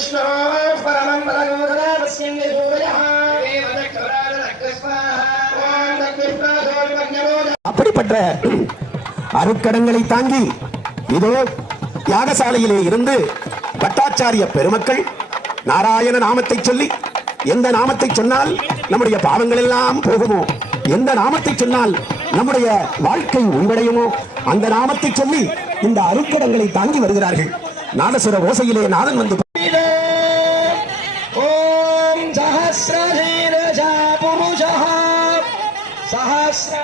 विष्णु परमं पदगोदरा पश्यन्ति सूर्यः அப்படிப்பட்ட அருட்கடங்களை தாங்கி இதோ யாகசாலையிலே இருந்து பட்டாச்சாரிய பெருமக்கள் நாராயண நாமத்தை சொல்லி, எந்த நாமத்தை சொன்னால் நம்முடைய பாவங்கள் எல்லாம் போகுமோ, எந்த நாமத்தை சொன்னால் நம்முடைய வாழ்க்கை உய்வடையுமோ அந்த நாமத்தை சொல்லி இந்த அருட்கடங்களை தாங்கி வருகிறார்கள். நாதசுர ஓசையிலே நாதன் வந்து ஓம் சஹஸ்ரதீரஜா புருஷः சஹஸ்ர